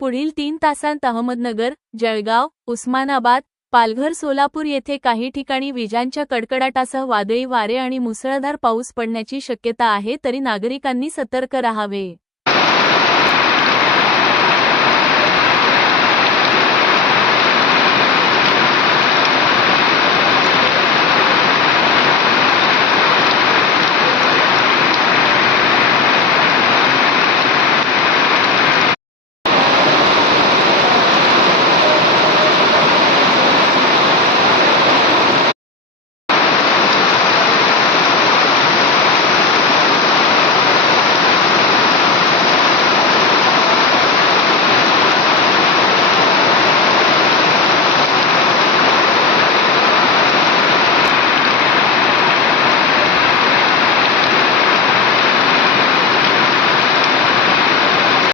पुढील तीन तासांत अहमदनगर जळगाव उस्मानाबाद पालघर सोलापूर येथे काही ठिकाणी विजांच्या कडकडाटासह वादळी वारे आणि मुसळधार पाऊस पडण्याची शक्यता आहे तरी नागरिकांनी सतर्क राहावे.